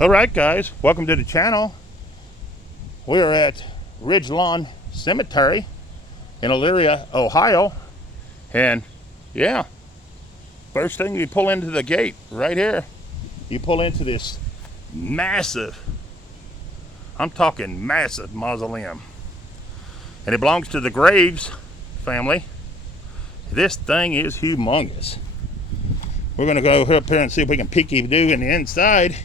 Alright guys, welcome to the channel. We're at Ridgelawn Cemetery in Elyria, Ohio. And yeah, first thing you pull into the gate right here, you pull into this massive, I'm talking massive mausoleum. And it belongs to the Graves family. This thing is humongous. We're gonna go up here and see if we can peeky-do in the inside.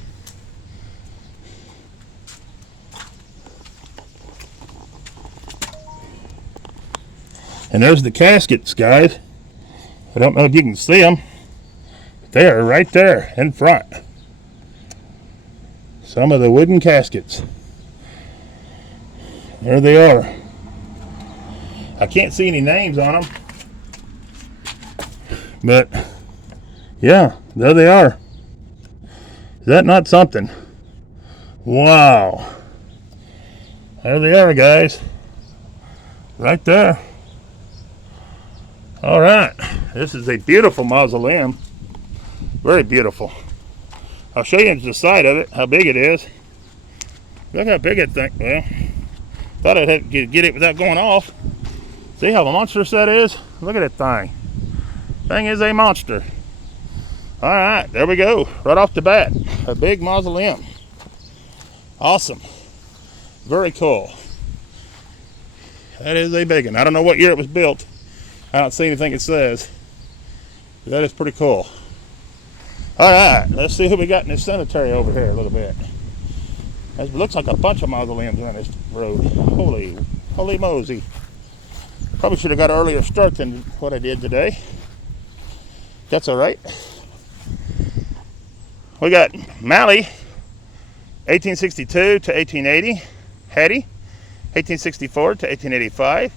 And there's the caskets, guys. I don't know if you can see them. But they are right there in front. Some of the wooden caskets. There they are. I can't see any names on them. But, yeah, there they are. Is that not something? Wow. There they are, guys. Right there. All right, this is a beautiful mausoleum. Very beautiful. I'll show you the side of it, how big it is. Look how big it thing. Well, thought I'd have to get it without going off. See how monstrous that is? Look at that thing. Thing is a monster. All right, there we go. Right off the bat, a big mausoleum. Awesome. Very cool. That is a big one. I don't know what year it was built. I don't see anything it says. That is pretty cool. Alright, let's see who we got in this cemetery over here a little bit. It looks like a bunch of mausoleums on this road. Holy mosey. Probably should have got an earlier start than what I did today. That's alright. We got Mally, 1862 to 1880. Hattie, 1864 to 1885.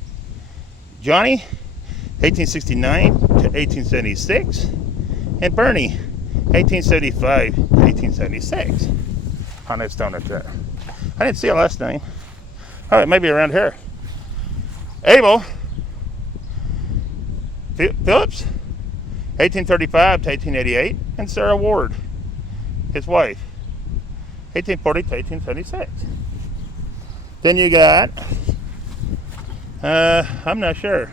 Johnny, 1869 to 1876, and Bernie, 1875 to 1876. On that stone right there. I didn't see a last name. All right, maybe around here. Abel Phillips, 1835 to 1888, and Sarah Ward, his wife, 1840 to 1876. Then you got, I'm not sure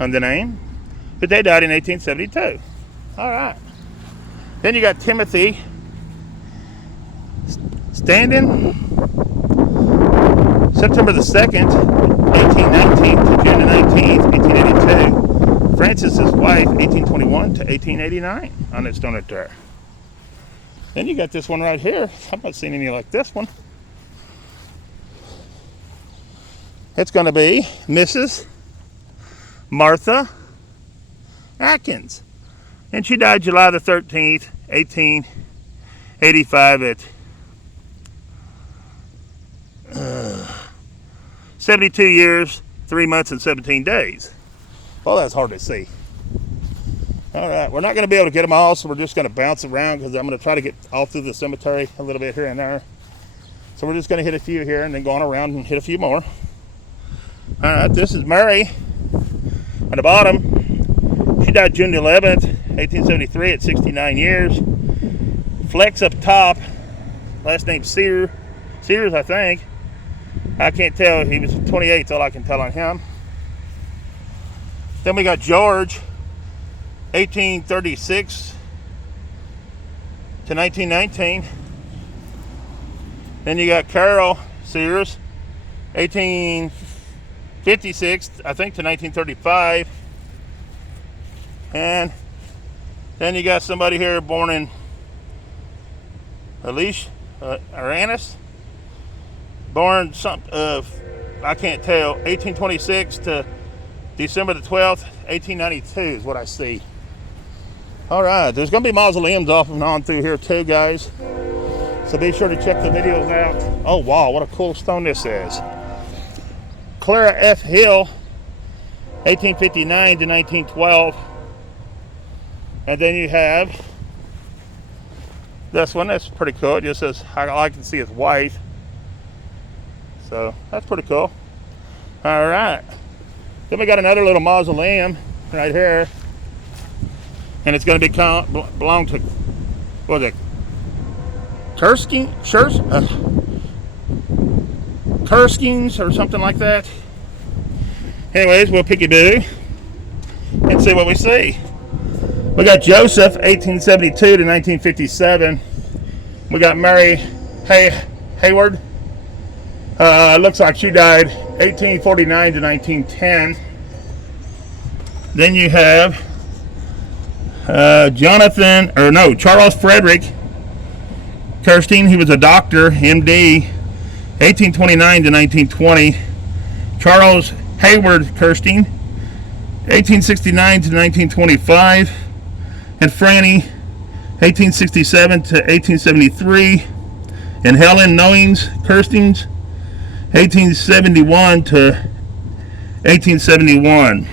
on the name, but they died in 1872. All right. Then you got Timothy Standen, September the 2nd, 1819 to June the 19th, 1882. Francis's wife, 1821 to 1889 on that stone right there. Then you got this one right here. I've not seen any like this one. It's going to be Mrs. Martha Atkins, and she died July the 13th, 1885 at 72 years, 3 months, and 17 days. Well, that's hard to see. All right, we're not going to be able to get them all, so we're just going to bounce around because I'm going to try to get all through the cemetery a little bit here and there. So we're just going to hit a few here and then go on around and hit a few more. All right, this is Mary. At the bottom, she died June 11th, 1873 at 69 years. Flex up top, last name Sears, I think. I can't tell, he was 28, that's all I can tell on him. Then we got George, 1836 to 1919. Then you got Carol Sears, 1856, I think, to 1935. And then you got somebody here born in Aranis, born I can't tell, 1826 to December the 12th, 1892 is what I see. All right, there's going to be mausoleums off and on through here too, guys. So be sure to check the videos out. Oh wow, what a cool stone this is. Clara F. Hill, 1859 to 1912. And then you have this one. That's pretty cool. It just says, I can see his wife. So that's pretty cool. All right. Then we got another little mausoleum right here. And it's going to belong to, what is it? Kurskins or something like that. Anyways, we'll picky-boo and see what we see. We got Joseph, 1872 to 1957. We got Mary Hayward. Looks like she died 1849 to 1910. Then you have Charles Frederick Kirstein. He was a doctor, MD, 1829 to 1920. Charles Hayward Kirstein, 1869 to 1925. And Franny, 1867 to 1873. And Helen Knowings Kirsteins, 1871 to 1871.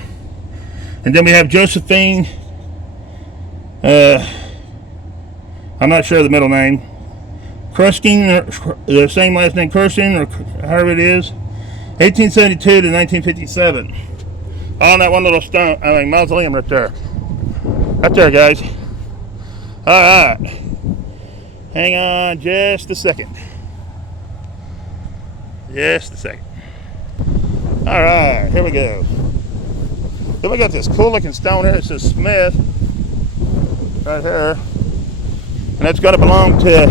And then we have Josephine, I'm not sure of the middle name, Kruskin, the same last name, Kirsten, or however it is, 1872 to 1957. All in that one little mausoleum right there. Right there, guys. Alright. Hang on just a second. Just a second. Alright, here we go. Then we got this cool looking stone here. It says Smith right here. And that's going to belong to,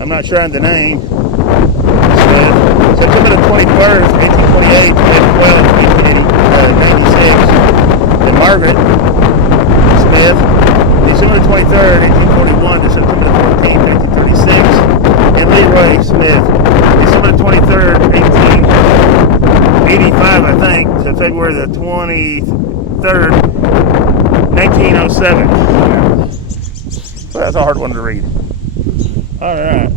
I'm not sure on the name, Smith. September the 21st, 1828 to April 1896. And Margaret Smith, December 23rd, 1841 to September 14th, 1836. And Leroy Smith, December 23rd, 1885, I think, to February the 23rd, 1907. Well, that's a hard one to read. Alright.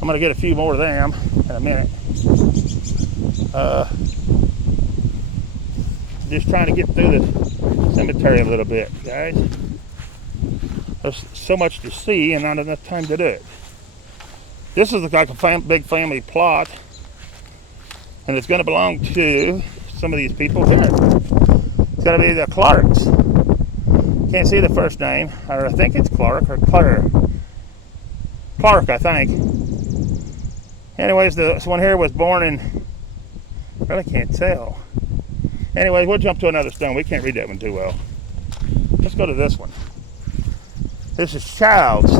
I'm going to get a few more of them in a minute. Just trying to get through the cemetery a little bit, guys. There's so much to see and not enough time to do it. This is like a big family plot, and it's going to belong to some of these people here. It's going to be the Clarks. Can't see the first name, or I think it's Clark or Clark, I think. Anyways, this one here was born in, really can't tell. Anyways, we'll jump to another stone. We can't read that one too well. Let's go to this one. This is Childs,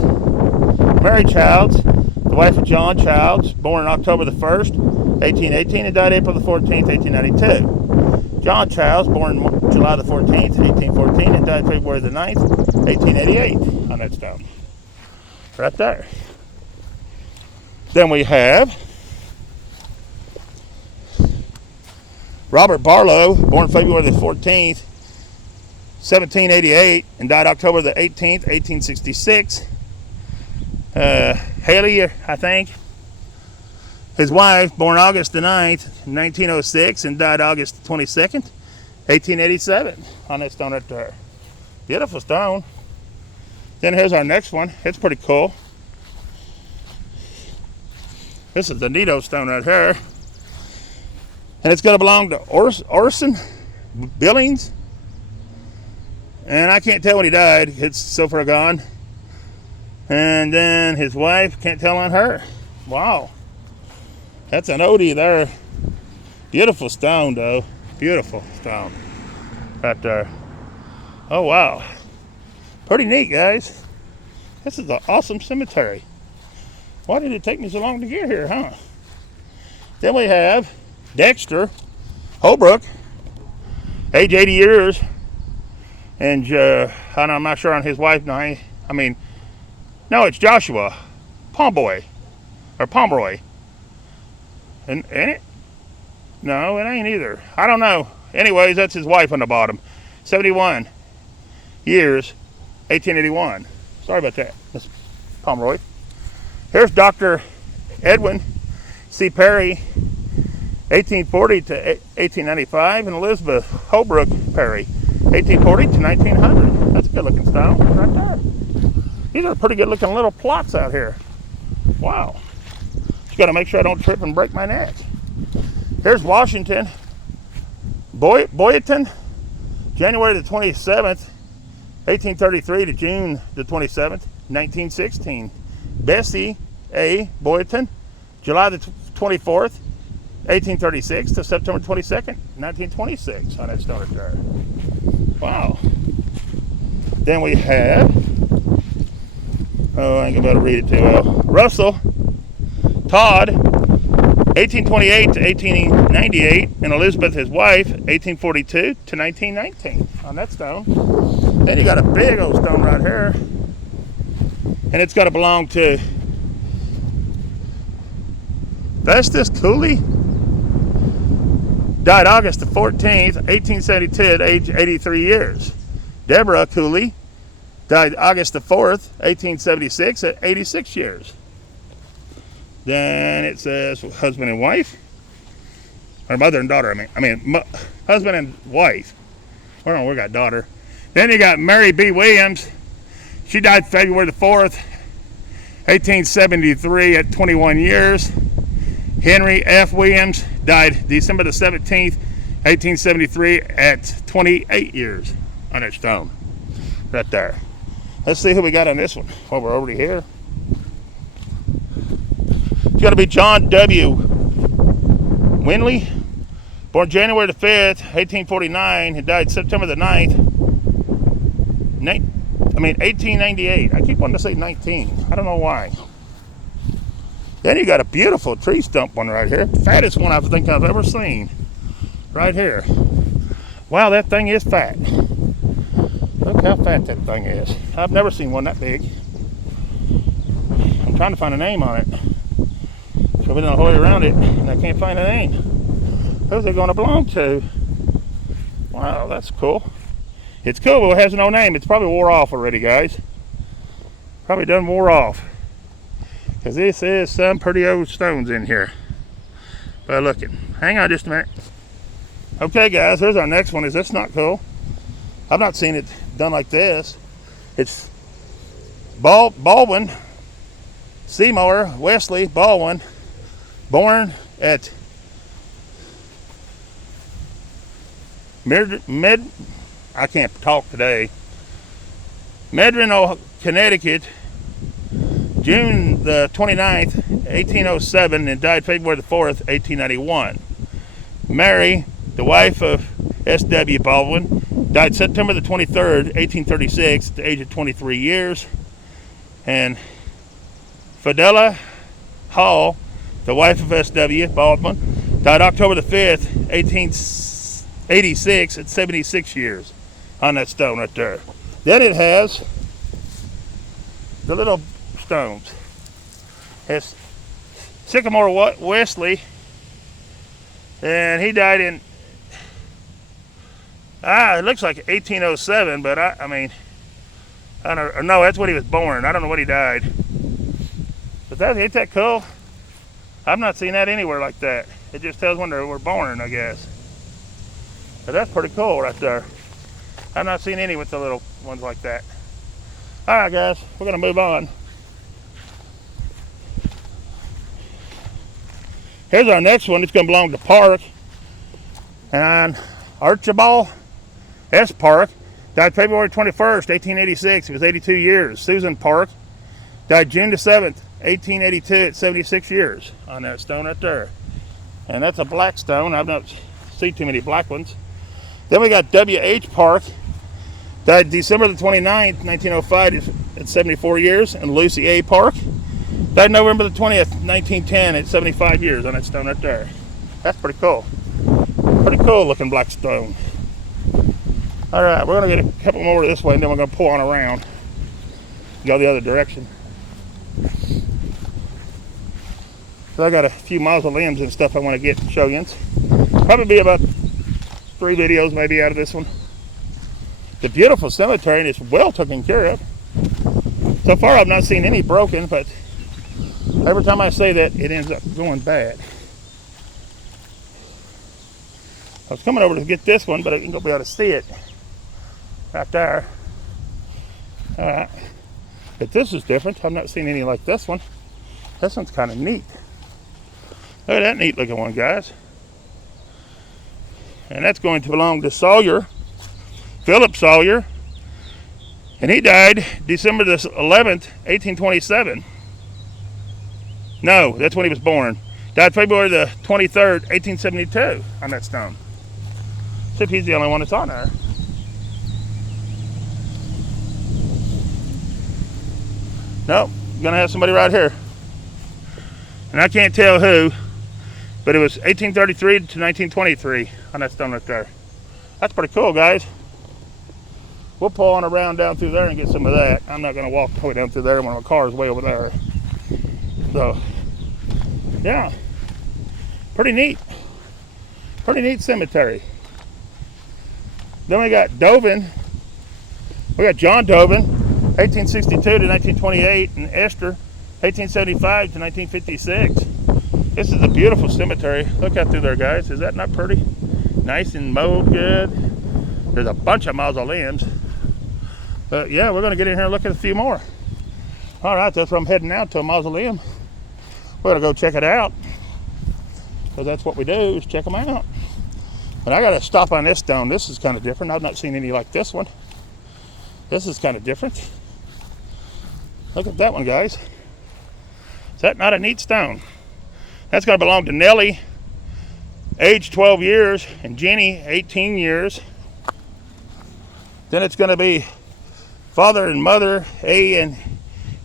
Mary Childs, the wife of John Childs, born October the 1st, 1818, and died April the 14th, 1892. John Childs, born July the 14th, 1814, and died February the 9th, 1888, on that stone. Right there. Then we have Robert Barlow, born February the 14th, 1788, and died October the 18th, 1866. Haley, I think. His wife, born August the 9th, 1906, and died August the 22nd, 1887, on that stone right there. Beautiful stone. Then here's our next one. It's pretty cool. This is the Nito stone right here. And it's going to belong to Orson Billings. And I can't tell when he died. It's so far gone. And then his wife, can't tell on her. Wow. That's an oldie there. Beautiful stone, though. Beautiful stone. Right there. Oh, wow. Pretty neat, guys. This is an awesome cemetery. Why did it take me so long to get here, huh? Then we have Dexter Holbrook, age 80 years. And I'm not sure on his wife now. No, it's Joshua Pomeroy. And it? No, it ain't either. I don't know. Anyways, that's his wife on the bottom. 71 years, 1881. Sorry about that, Miss Pomeroy. Here's Dr. Edwin C. Perry, 1840 to 1895, and Elizabeth Holbrook Perry, 1840 to 1900. That's a good looking stone right there. These are pretty good looking little plots out here. Wow. Just got to make sure I don't trip and break my neck. Here's Washington, Boyton, January the 27th, 1833 to June the 27th, 1916. Bessie A. Boyton, July the 24th, 1836 to September 22nd, 1926 on that stone right there. Wow. Then we have, I ain't gonna be able to read it too well. Russell Todd, 1828 to 1898, and Elizabeth, his wife, 1842 to 1919 on that stone. Then you got a big old stone right here, and it's got to belong to Festus Cooley. Died August the 14th, 1872 at age 83 years. Deborah Cooley died August the 4th, 1876 at 86 years. Then it says husband and wife, or mother and daughter. Husband and wife. Oh, we got daughter. Then you got Mary B. Williams. She died February the 4th, 1873 at 21 years. Henry F. Williams died December the 17th, 1873 at 28 years on that stone. Right there. Let's see who we got on this one while we're already here. It's got to be John W. Winley, born January the 5th, 1849, and died September the 9th, 1898. I keep wanting to say 19. I don't know why. Then you got a beautiful tree stump one right here. Fattest one I think I've ever seen. Right here. Wow, that thing is fat. Look how fat that thing is. I've never seen one that big. I'm trying to find a name on it. So we're going to hold around it, and I can't find a name. Who's it going to belong to? Wow, that's cool. It's cool, but it has no name. It's probably wore off already, guys. Probably done wore off. Because this is some pretty old stones in here. By looking. Hang on just a minute. Okay, guys, here's our next one. Is this not cool? I've not seen it done like this. It's Baldwin Seymour Wesley Baldwin, born at I can't talk today. Medrino, Connecticut, June the 29th, 1807, and died February the 4th, 1891. Mary, the wife of S.W. Baldwin, died September the 23rd, 1836, at the age of 23 years. And Fidela Hall, the wife of S.W. Baldwin, died October the 5th, 1886, at 76 years on that stone right there. Then it has the little stones. It's Sycamore Wesley, and he died in it looks like 1807, but I don't know. That's when he was born. I don't know when he died. But ain't that cool? I've not seen that anywhere like that. It just tells when they were born, I guess. But that's pretty cool right there. I've not seen any with the little ones like that. All right, guys, we're gonna move on. Here's our next one. It's gonna belong to Park and Archibald S. Park. Died February 21st, 1886. He was 82 years. Susan Park died June the 7th, 1882 at 76 years on that stone right there. And that's a black stone. I've not seen too many black ones. Then we got W.H. Park. Died December the 29th, 1905 at 74 years. And Lucy A. Park. Died November the 20th, 1910 at 75 years on that stone right there. That's pretty cool. Pretty cool looking black stone. All right, we're going to get a couple more this way, and then we're going to pull on around. Go the other direction. So I got a few mausoleums and stuff I want to get and show you. Probably be about 3 videos maybe out of this one. It's a beautiful cemetery, and it's well taken care of. So far, I've not seen any broken, but every time I say that, it ends up going bad. I was coming over to get this one, but I ain't gonna be able to see it. Right there. Alright. But this is different. I've not seen any like this one. This one's kind of neat. Look at that neat looking one, guys. And that's going to belong to Sawyer, Philip Sawyer, And he died December the 11th, 1827. No, that's when he was born. Died February the 23rd, 1872 on that stone. See if he's the only one that's on there. Nope, gonna have somebody right here. And I can't tell who, but it was 1833 to 1923 on that stone right there. That's pretty cool, guys. We'll pull on around down through there and get some of that. I'm not gonna walk all the way down through there when my car is way over there. So, yeah, pretty neat. Pretty neat cemetery. Then we got Dovin. We got John Dovin, 1862 to 1928, and Esther, 1875 to 1956. This is a beautiful cemetery. Look out through there, guys. Is that not pretty? Nice and mowed good. There's a bunch of mausoleums. But yeah, we're going to get in here and look at a few more. All right, that's where I'm heading out, to a mausoleum. We're going to go check it out, because that's what we do, is check them out. But I got to stop on this stone. This is kind of different. I've not seen any like this one. This is kind of different. Look at that one, guys. Is that not a neat stone? That's going to belong to Nellie, age 12 years, and Jenny, 18 years. Then it's going to be father and mother, A and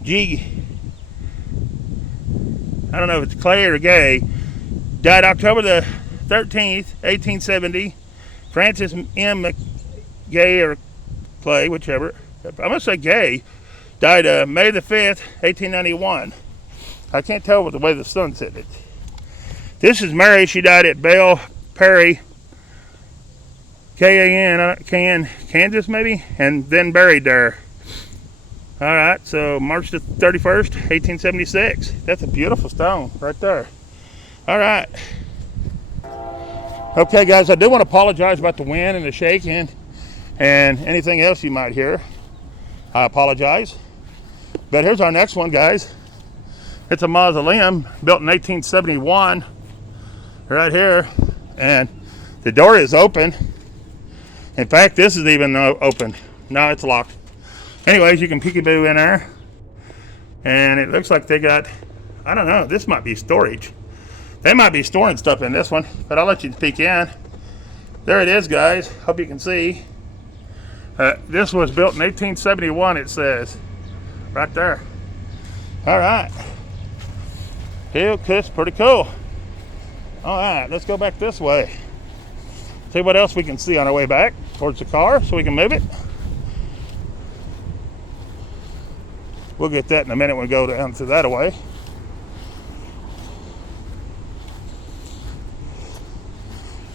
G. I don't know if it's Clay or Gay. Died October the 13th, 1870. Francis M. Gay or Clay, whichever. I'm going to say Gay. Died May the 5th, 1891. I can't tell with the way the sun's hitting it. This is Mary. She died at Belle Perry, K-A-N, Kansas maybe, and then buried there. All right, so March the 31st, 1876. That's a beautiful stone right there. All right. Okay, guys, I do want to apologize about the wind and the shaking and anything else you might hear. I apologize. But here's our next one, guys. It's a mausoleum built in 1871 right here, and the door is open. In fact, this is even open. No, it's locked. Anyways, you can peekaboo in there, and it looks like they got, I don't know, this might be storage. They might be storing stuff in this one, but I'll let you peek in. There it is, guys. Hope you can see. This was built in 1871, it says. Right there. All right. That's pretty cool. All right, let's go back this way. See what else we can see on our way back towards the car so we can move it. We'll get that in a minute when we go down through that way.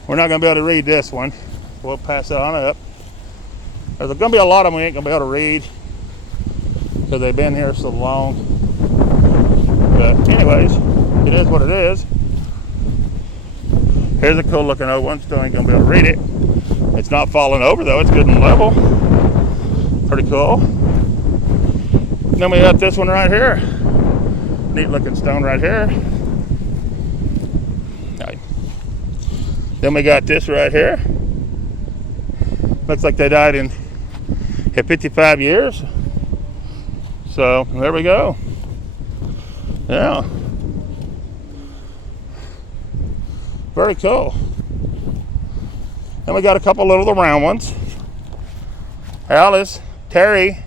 We're not going to be able to read this one. We'll pass it on up. There's going to be a lot of them we ain't going to be able to read because they've been here so long. But anyways, it is what it is. Here's a cool looking old one. Still ain't going to be able to read it. It's not falling over though. It's good and level. Pretty cool. Then we got this one right here. Neat looking stone right here. Right. Then we got this right here. Looks like they died at 55 years. So there we go. Yeah. Very cool. Then we got a couple little round ones. Alice Terry,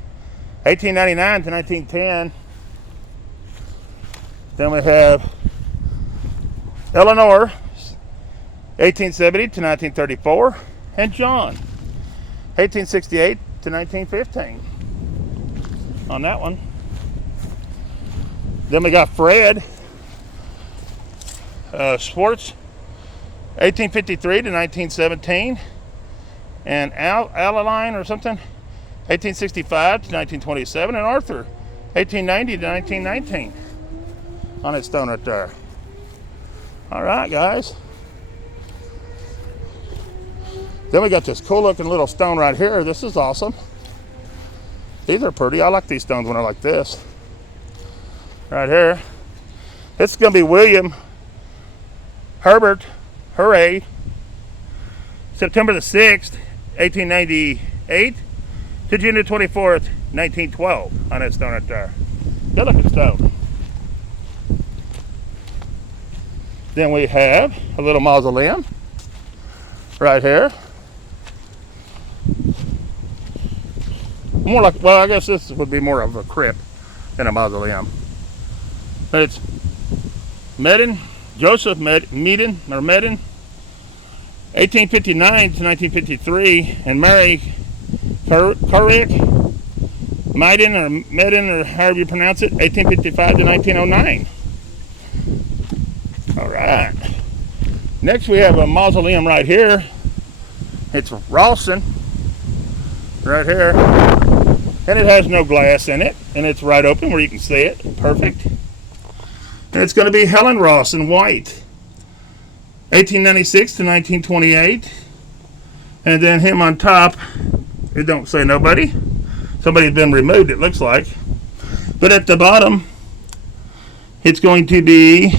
1899 to 1910. Then we have Eleanor, 1870 to 1934, and John, 1868 to 1915. On that one. Then we got Fred Schwartz, 1853 to 1917, and Alaline or something, 1865 to 1927, and Arthur, 1890 to 1919. On that stone right there. All right, guys. Then we got this cool looking little stone right here. This is awesome. These are pretty. I like these stones when they're like this. Right here. This is going to be William Herbert Hooray, September the 6th, 1898 to to June the 24th, 1912 on that stone right there. Good looking stone. Then we have a little mausoleum right here. More like, well, I guess this would be more of a crypt than a mausoleum. It's Medin, Joseph Medin, 1859 to 1953, and Mary Carrick, Medin, or however you pronounce it, 1855 to 1909. All right. Next we have a mausoleum right here. It's Rawson, right here, and it has no glass in it, and it's right open where you can see it. Perfect. And it's going to be Helen Rawson White, 1896 to 1928, and then him on top. It don't say nobody. Somebody's been removed, it looks like. But at the bottom, it's going to be,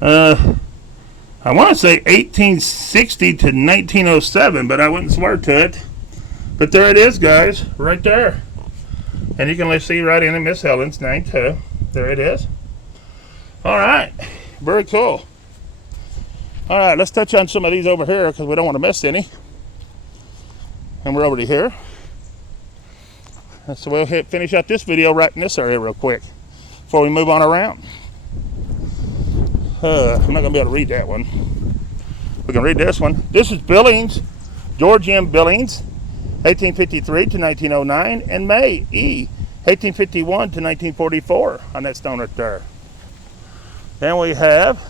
I want to say 1860 to 1907, but I wouldn't swear to it. But there it is, guys, right there. And you can see right in it Miss Helen's name, too. There it is. All right, very cool. All right, let's touch on some of these over here because we don't want to miss any. And we're over to here. So we'll finish out this video right in this area real quick before we move on around. I'm not going to be able to read that one. We can read this one. This is Billings, George M. Billings, 1853 to 1909, and May E., 1851 to 1944 on that stone right there. Then we have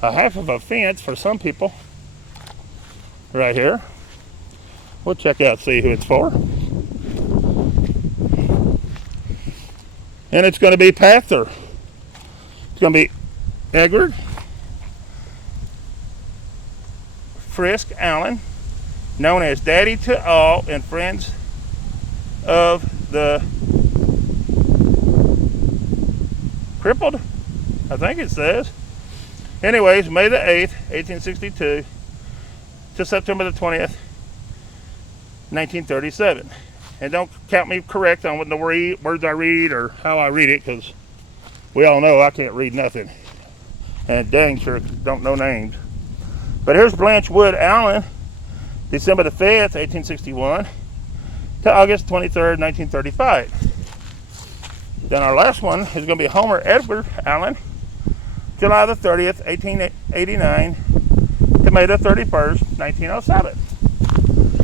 a half of a fence for some people right here. We'll check out, see who it's for. And it's going to be Pather. It's going to be Edward Frisk Allen, known as Daddy to all and friends of the crippled, I think it says. Anyways, May the 8th, 1862 to September the 20th, 1937. And don't count me correct on what the words I read or how I read it, because we all know I can't read nothing. And dang sure don't know names. But here's Blanche Wood Allen, December the 5th, 1861 to August 23rd, 1935. Then our last one is going to be Homer Edward Allen, July the 30th, 1889 to May the 31st, 1907.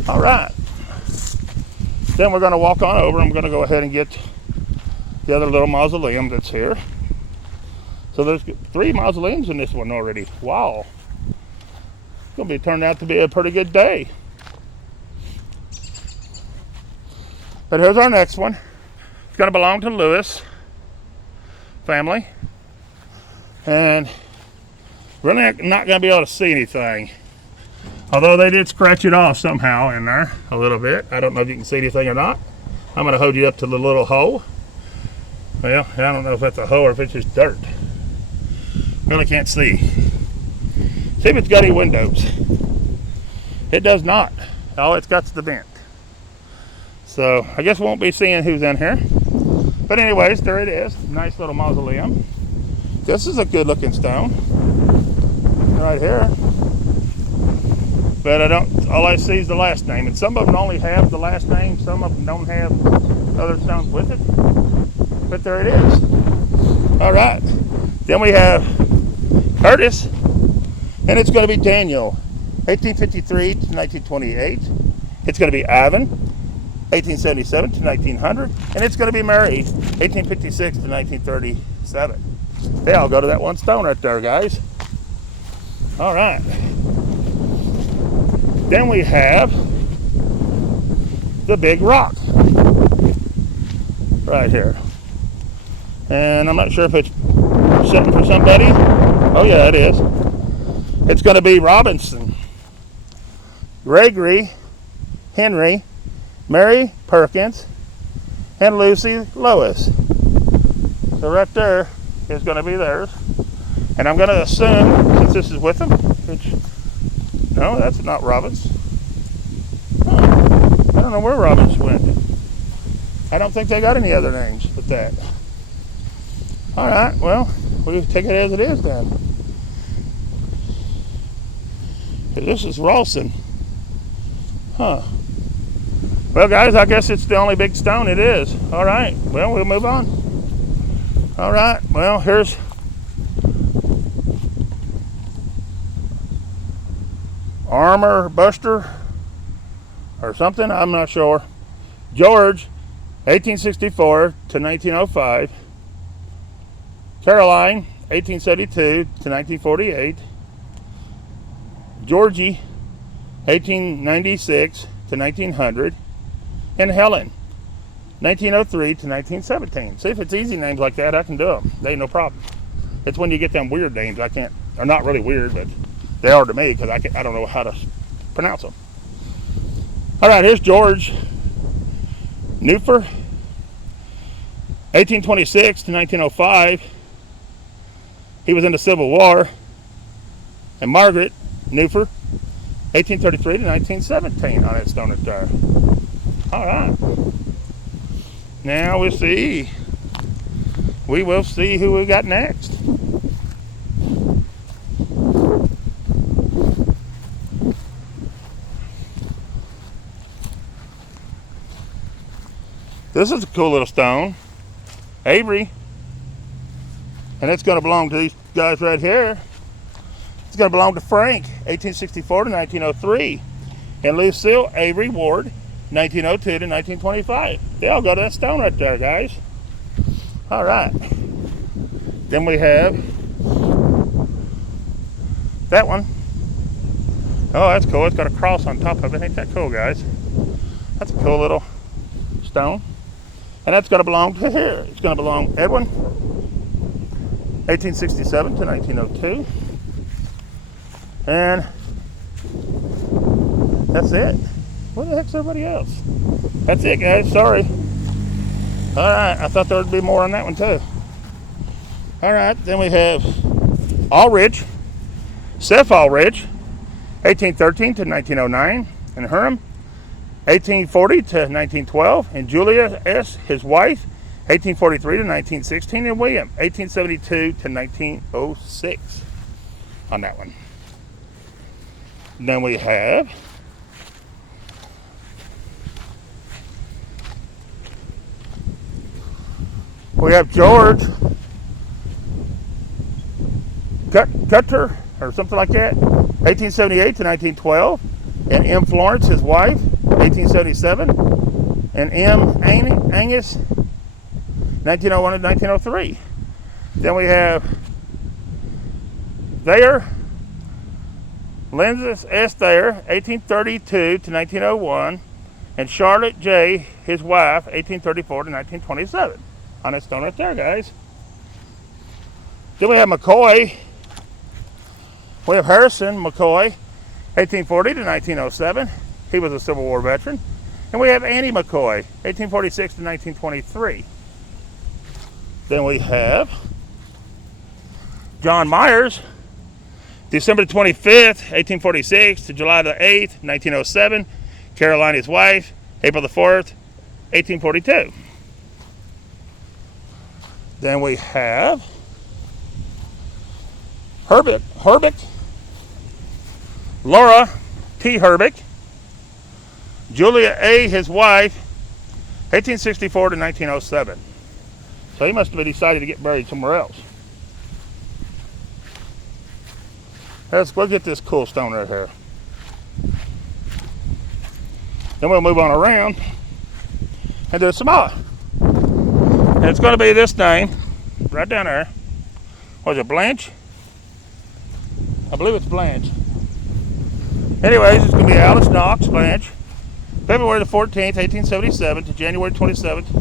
All right. Then we're going to walk on over. I'm going to go ahead and get the other little mausoleum that's here. So there's 3 mausoleums in this one already. Wow. It's going to be turned out to be a pretty good day. But here's our next one. It's going to belong to Lewis family. And we're not going to be able to see anything. Although they did scratch it off somehow in there a little bit. I don't know if you can see anything or not. I'm going to hold you up to the little hole. Well, I don't know if that's a hole or if it's just dirt. Really can't see. See if it's got any windows. It does not. All it's got is the vent. So I guess we won't be seeing who's in here. But anyways, there it is. Nice little mausoleum. This is a good looking stone. Right here. But all I see is the last name. And some of them only have the last name. Some of them don't have other stones with it. But there it is. All right. Then we have Curtis. And it's going to be Daniel, 1853 to 1928. It's going to be Ivan, 1877 to 1900. And it's going to be Mary, 1856 to 1937. They all go to that one stone right there, guys. All right. Then we have the big rock right here. And I'm not sure if it's something for somebody. Oh yeah, it is. It's going to be Robinson, Gregory, Henry, Mary Perkins, and Lucy Lois. So right there is going to be theirs. And I'm going to assume, since this is with them, which, no, that's not Robinson. Huh. don't know where Robbins went. I don't think they got any other names but that. All right, well, we'll take it as it is then. This is Rawson. Huh. Well, guys, I guess it's the only big stone it is. All right, well, we'll move on. All right, well, here's Armor Buster or something, I'm not sure. George, 1864 to 1905. Caroline, 1872 to 1948. Georgie, 1896 to 1900. And Helen, 1903 to 1917. See, if it's easy names like that, I can do them. They ain't no problem. It's when you get them weird names, I can't. They're not really weird, but they are to me because I don't know how to pronounce them. All right, here's George Newfer, 1826 to 1905. He was in the Civil War. And Margaret Newfer, 1833 to 1917 on that stone there. All right. Now we'll see. We will see who we got next. This is a cool little stone. Avery. And it's going to belong to these guys right here. It's going to belong to Frank, 1864 to 1903. And Lucille Avery Ward, 1902 to 1925. They all go to that stone right there, guys. All right. Then we have that one. Oh, that's cool. It's got a cross on top of it. Ain't that cool, guys? That's a cool little stone. And that's going to belong to here. It's going to belong Edwin, 1867 to 1902. And that's it. Where the heck's everybody else? That's it, guys. Sorry. All right. I thought there would be more on that one, too. All right. Then we have Allridge, Seth Allridge, 1813 to 1909. And Herm, 1840 to 1912. And Julia S., his wife, 1843 to 1916. And William, 1872 to 1906 on that one. Then we have George Cutter or something like that, 1878 to 1912, and M. Florence, his wife, 1877, and M. Angus, 1901 to 1903. Then we have Thayer, Lindsay S. Thayer, 1832 to 1901, and Charlotte J., his wife, 1834 to 1927. On that stone right there, guys. Then we have McCoy. We have Harrison McCoy, 1840 to 1907. He was a Civil War veteran. And we have Annie McCoy, 1846 to 1923. Then we have John Myers, December 25th, 1846 to July the 8th, 1907. Caroline, his wife, April the 4th, 1842. Then we have Herbeck, Laura T. Herbeck, Julia A., his wife, 1864 to 1907. So he must have decided to get buried somewhere else. We'll get this cool stone right here. Then we'll move on around and do some more. And it's going to be this name right down there. Was it Blanche? I believe it's Blanche. Anyways, it's going to be Alice Knox Blanche, February the 14th, 1877 to January 27th,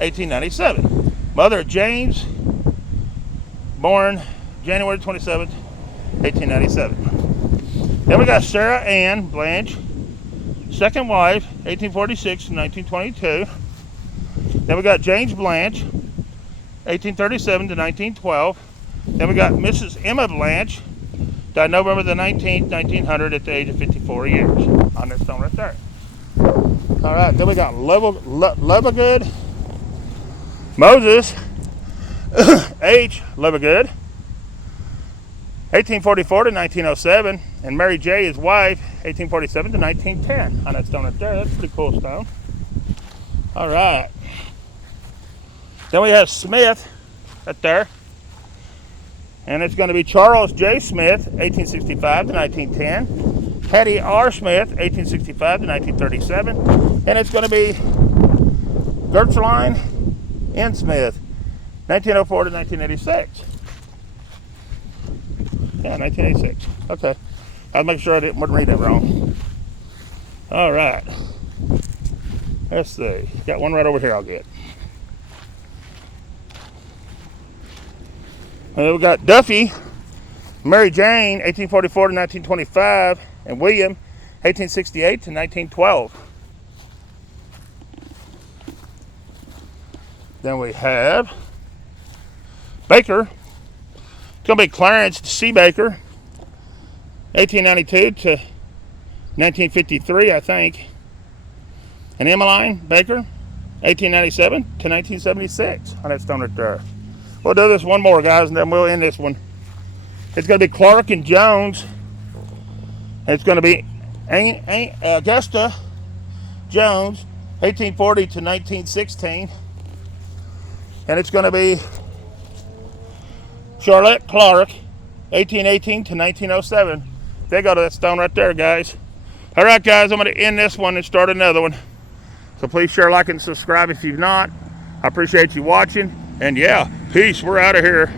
1897. Mother of James, born January 27th, 1897. Then we got Sarah Ann Blanche, second wife, 1846 to 1922. Then we got James Blanche, 1837 to 1912. Then we got Mrs. Emma Blanche, Died November the 19th, 1900 at the age of 54 years. On that stone right there. All right, then we got Levergood, Moses H. Levergood, 1844 to 1907, and Mary J., his wife, 1847 to 1910. On that stone right there, that's a pretty cool stone. All right. Then we have Smith right there, and it's going to be Charles J. Smith, 1865 to 1910, Hattie R. Smith, 1865 to 1937, and it's going to be Gertrude N. Smith, 1904 to 1986. Yeah, 1986. Okay. I'll make sure I didn't read that wrong. All right. Let's see. Got one right over here I'll get. We got Duffy, Mary Jane, 1844 to 1925, and William, 1868 to 1912. Then we have Baker. It's going to be Clarence C. Baker, 1892 to 1953, I think. And Emmeline Baker, 1897 to 1976. On that stone right there. We'll do this one more, guys, and then we'll end this one. It's going to be Clark and Jones. It's going to be Augusta Jones, 1840 to 1916. And it's going to be Charlotte Clark, 1818 to 1907. They go to that stone right there, guys. All right, guys, I'm going to end this one and start another one. So please share, like, and subscribe if you've not. I appreciate you watching. And yeah, peace. We're out of here.